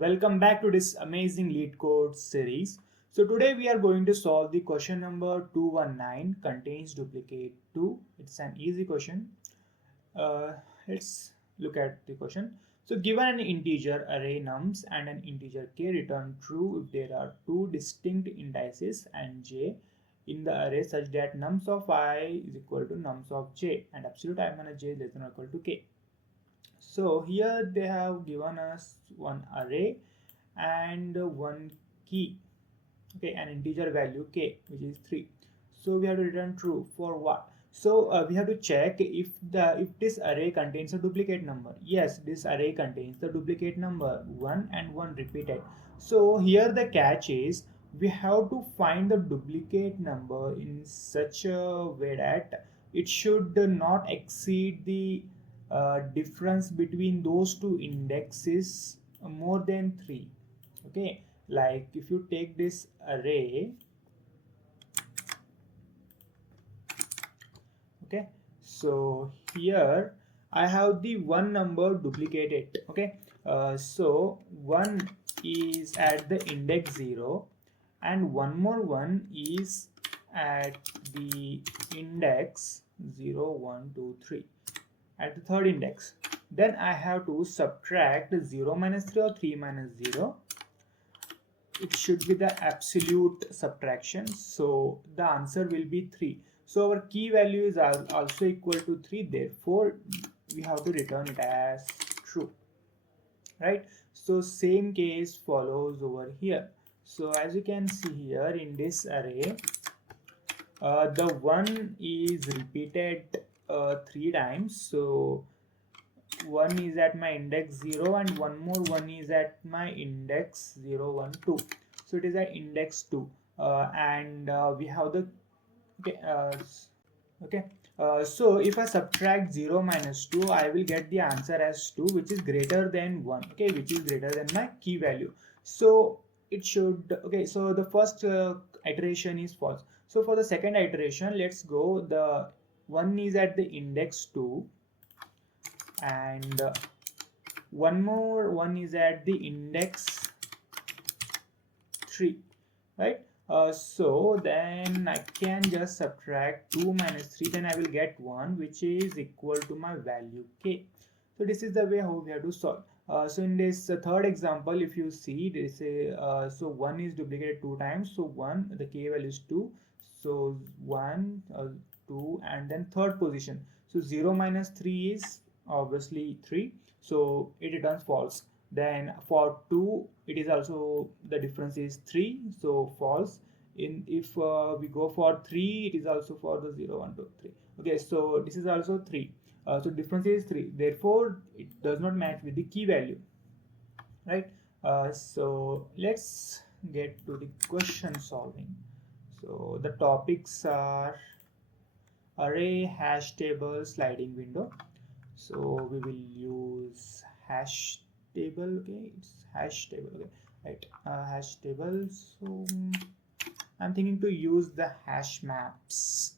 Welcome back to this amazing LeetCode series. So today we are going to solve the question number 219 contains duplicate 2. It's an easy question. Let's look at the question. So given an integer array nums and an integer k, return true if there are two distinct indices and j in the array such that nums of I is equal to nums of j and absolute I minus j is less than or equal to k. So here they have given us one array and one key, okay, an integer value k, which is 3. So we have to return true for what? So we have to check if this array contains a duplicate number. Yes, this array contains the duplicate number 1 and 1 repeated. So here the catch is we have to find the duplicate number in such a way that it should not exceed the difference between those two indexes more than 3. Okay, like if you take this array, okay, so here I have the one number duplicated. Okay, so 1 is at the index 0 and one more 1 is at the index 0 1 2 3 at the third index. Then I have to subtract 0 minus 3 or 3 minus 0. It should be the absolute subtraction, so the answer will be 3. So our key value is also equal to 3, therefore we have to return it as true, right? So same case follows over here. So as you can see here in this array, the 1 is repeated 3 times. So 1 is at my index 0 and one more 1 is at my index 0 1 2. So it is at index 2 and we have the so if I subtract 0 minus 2, I will get the answer as 2, which is greater than 1, okay, which is greater than my key value. So it should, okay, so the first iteration is false. So for the second iteration, let's go. The 1 is at the index 2 and one more 1 is at the index 3, right? So then I can just subtract 2 minus 3, then I will get 1, which is equal to my value k. So this is the way how we have to solve. So in this third example, if you see, there is a so 1 is duplicated 2 times, so 1, the k value is 2, so 1 2 and then third position, so 0 minus 3 is obviously 3, so it returns false. Then for 2 it is also the difference is 3, so false. In if we go for 3, it is also for the 0 1 2 3. Okay, so this is also 3, so difference is 3, therefore it does not match with the key value, right? So let's get to the question solving. So the topics are array, hash table, sliding window. So we will use hash table. Okay, it's hash table. Okay, right, hash table. So I'm thinking to use the hash maps.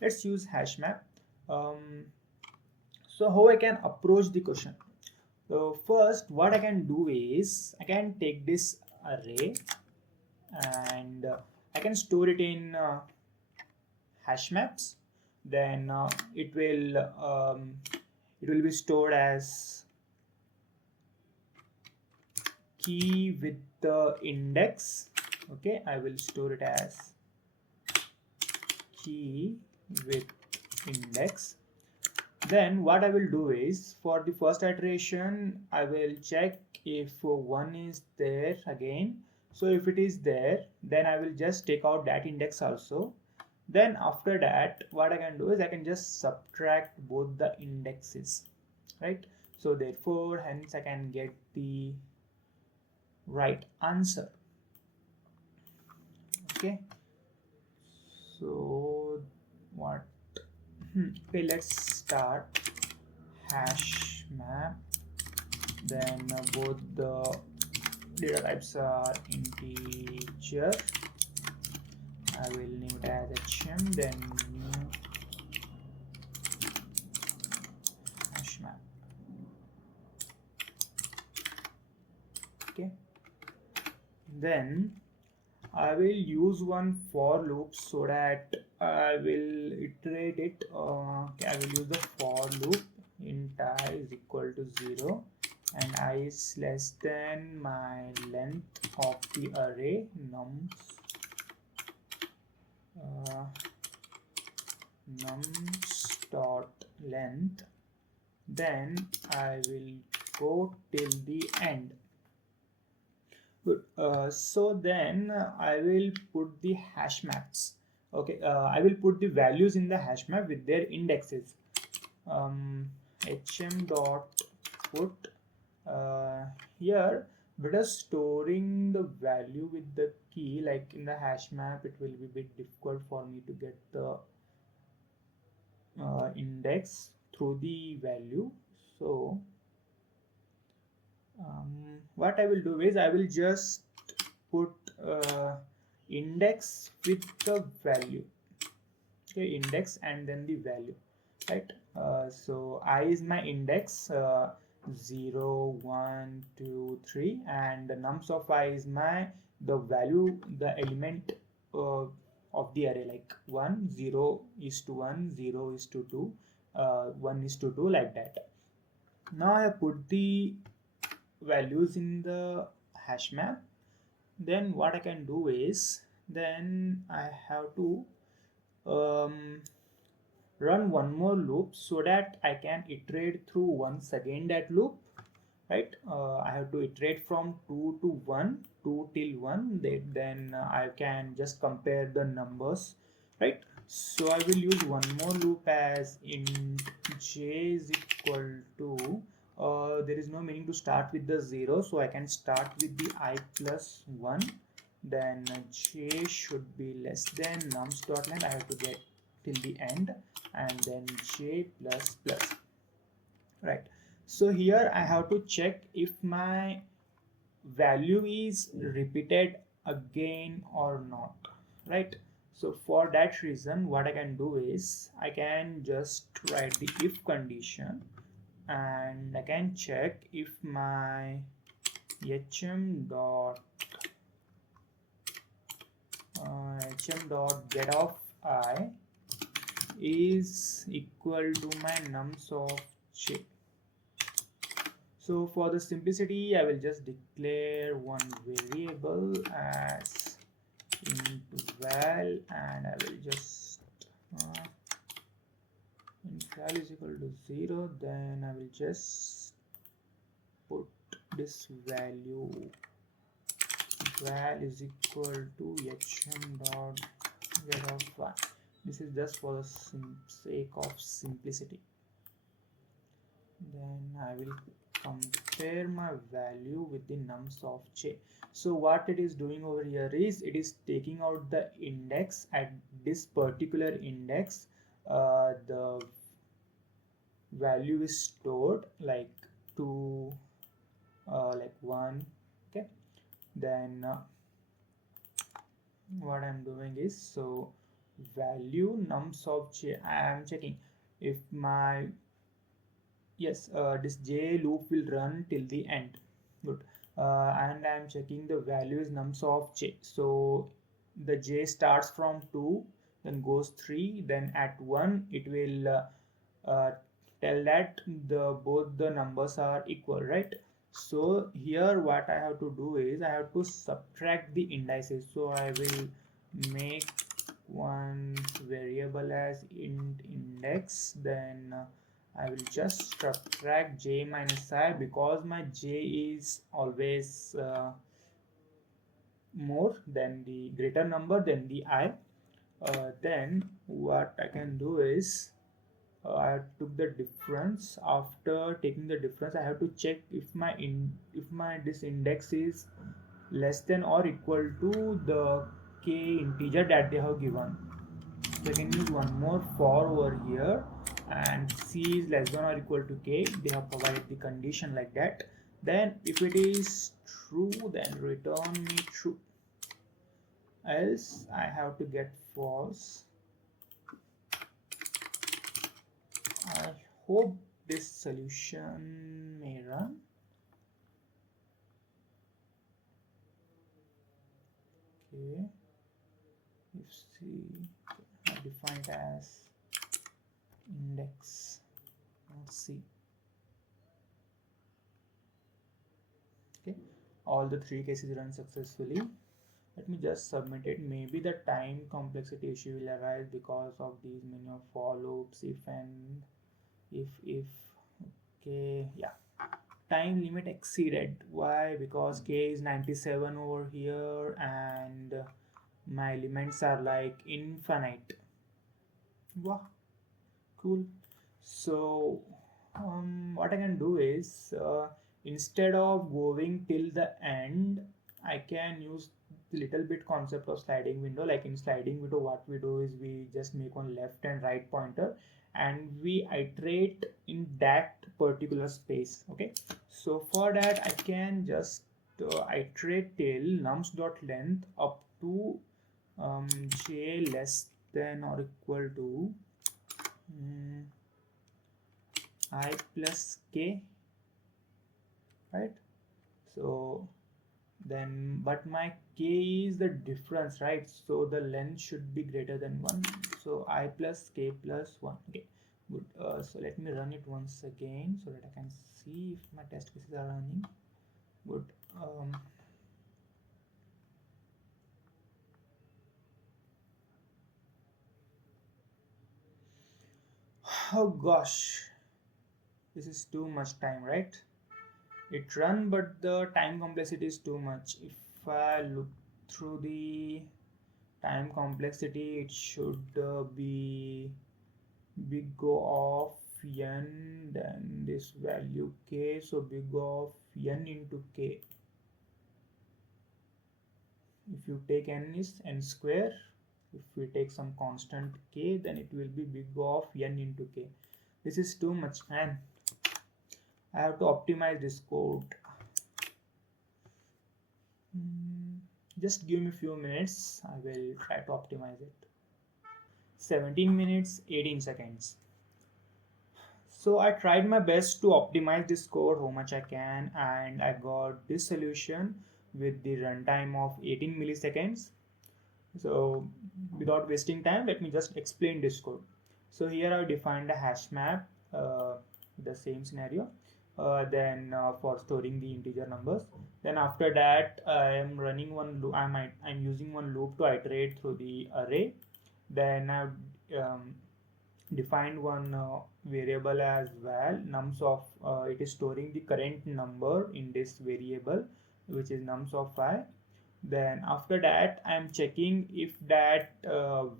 Let's use hash map. So how I can approach the question? So first what I can do is I can take this array and I can store it in hash maps. Then it will be stored as key with the index. Okay, I will store it as key with index. Then what I will do is for the first iteration I will check if 1 is there again. So if it is there, then I will just take out that index also. Then after that what I can do is I can just subtract both the indexes, right? So therefore hence I can get the right answer. Okay, so what okay, let's start hash map. Then both the data types are integer. I will name it as hm, then new hash map. Okay, Then I will use one for loop so that I will iterate it. Okay, I will use the for loop. Int I is equal to 0 and I is less than my length of the array uh, nums dot length. Then I will go till the end. Good. So then I will put the hash maps. Okay, I will put the values in the hash map with their indexes. hm dot put here, but storing the value with the key, like in the hash map, it will be a bit difficult for me to get the index through the value. So what I will do is I will just put index with the value. Okay, index and then the value, right? So I is my index 0 1 2 3 and the nums of I is my the value, the element of the array, like 1 0 is to 1 0 is to 2 1 is to 2, like that. Now I put the values in the hash map. Then what I can do is, then I have to run one more loop so that I can iterate through once again that loop, right? I have to iterate from 2 to 1, 2 till 1, then I can just compare the numbers, right? So I will use one more loop as int j is equal to there is no meaning to start with the 0, so I can start with the I plus 1. Then j should be less than nums dot length. I have to get till the end, and then j plus plus, right? So here I have to check if my value is repeated again or not, right? So for that reason, what I can do is I can just write the if condition, and I can check if my hm dot get of I is equal to my nums of j. So for the simplicity, I will just declare one variable as int val, and I will just int val is equal to 0. Then I will just put this value val is equal to hm dot get of y. This is just for the sake of simplicity. Then I will compare my value with the nums of j. So what it is doing over here is it is taking out the index. At this particular index, the value is stored like 2 like 1. Okay, then what I'm doing is, so value nums of j, I am checking if my this j loop will run till the end. Good. And I'm checking the value is nums of j. So the j starts from 2, then goes 3, then at 1 it will tell that both the numbers are equal, right? So here what I have to do is I have to subtract the indices. So I will make one variable as int index, then I will just subtract j minus I, because my j is always more than the greater number than the I. Then what I can do is I took the difference. After taking the difference, I have to check if my this index is less than or equal to the k integer that they have given. So I can use one more for over here, and c is less than or equal to k. They have provided the condition like that. Then if it is true, then return me true, else I have to get false. I hope this solution may run. Okay, if C, I define it as index, not C. Okay, all the three cases run successfully. Let me just submit it. Maybe the time complexity issue will arise because of these many of for loops, if and if. Okay, yeah, time limit exceeded. Why? Because k is 97 over here and my elements are like infinite. Wow, cool. So what I can do is instead of going till the end, I can use the little bit concept of sliding window. Like in sliding window, what we do is we just make one left and right pointer and we iterate in that particular space. Okay, so for that I can just iterate till nums dot length up to j less than or equal to I plus k, right? So then, but my k is the difference, right? So the length should be greater than 1. So I plus k plus 1. Okay, good. So let me run it once again so that I can see if my test cases are running. Good. Oh gosh, this is too much time, right? It run, but the time complexity is too much. If I look through the time complexity, it should be big O of n, then this value k, so big O of n into k. If you take n is n square, if we take some constant k, then it will be big O of n into k. This is too much, man. I have to optimize this code. Just give me a few minutes. I will try to optimize it. 17 minutes, 18 seconds. So I tried my best to optimize this code how much I can, and I got this solution with the runtime of 18 milliseconds. So without wasting time, let me just explain this code. So here I defined a hash map, the same scenario. Then for storing the integer numbers. Then after that, I am running one loop. I'm using one loop to iterate through the array. Then I've defined one variable as well, nums of. It is storing the current number in this variable, which is nums of 5. Then after that, I am checking if that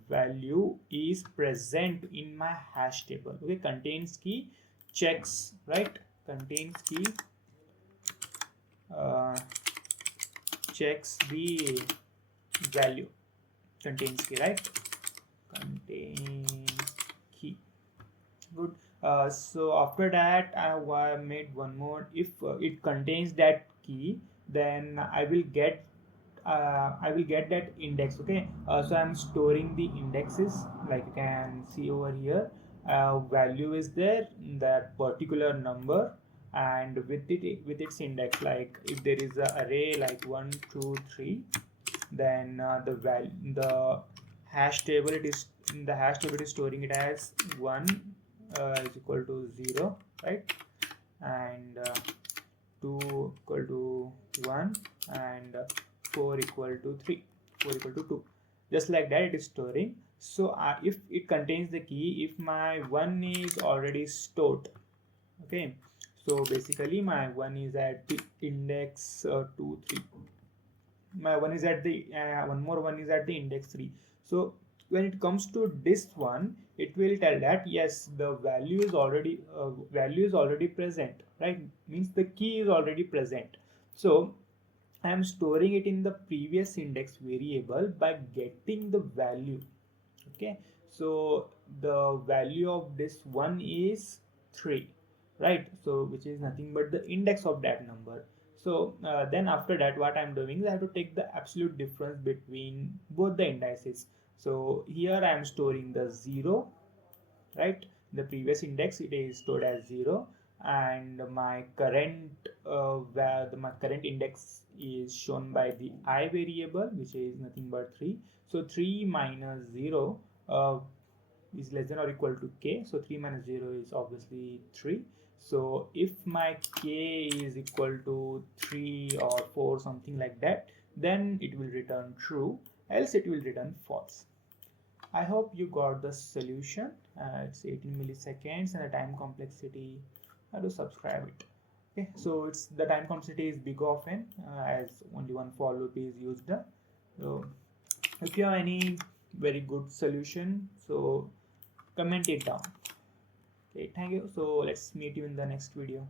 value is present in my hash table. Okay, contains key checks, right? Contains key checks the value. Contains key, right? Contains key. Good. So after that, I made one more. If it contains that key, then I will get that index. Okay, so I'm storing the indexes, like you can see over here. Value is there, that particular number, and with its index. Like if there is an array like 1 2 3, then the hash table it is storing it as 1 is equal to 0, right? And 2 equal to 1, and 4 equal to 3, 4 equal to 2. Just like that it is storing. So if it contains the key, if my 1 is already stored, okay, so basically my 1 is at the index 2 3. My 1 is at the one more 1 is at the index 3. So when it comes to this one, it will tell that yes, the value is already present, right? Means the key is already present. So I am storing it in the previous index variable by getting the value. Okay, so the value of this one is 3, right? So which is nothing but the index of that number. So then after that, what I'm doing is I have to take the absolute difference between both the indices. So here I am storing the 0, right? The previous index it is stored as 0, and my current my current index is shown by the I variable, which is nothing but 3. So 3 minus 0 is less than or equal to k. So 3 minus 0 is obviously 3. So if my k is equal to 3 or 4, something like that, then it will return true, else it will return false. I hope you got the solution. It's 18 milliseconds and the time complexity, I have to subscribe it. Okay, so it's the time complexity is big of n as only one for loop is used. So if you have any very good solution, so comment it down. Okay, thank you. So let's meet you in the next video.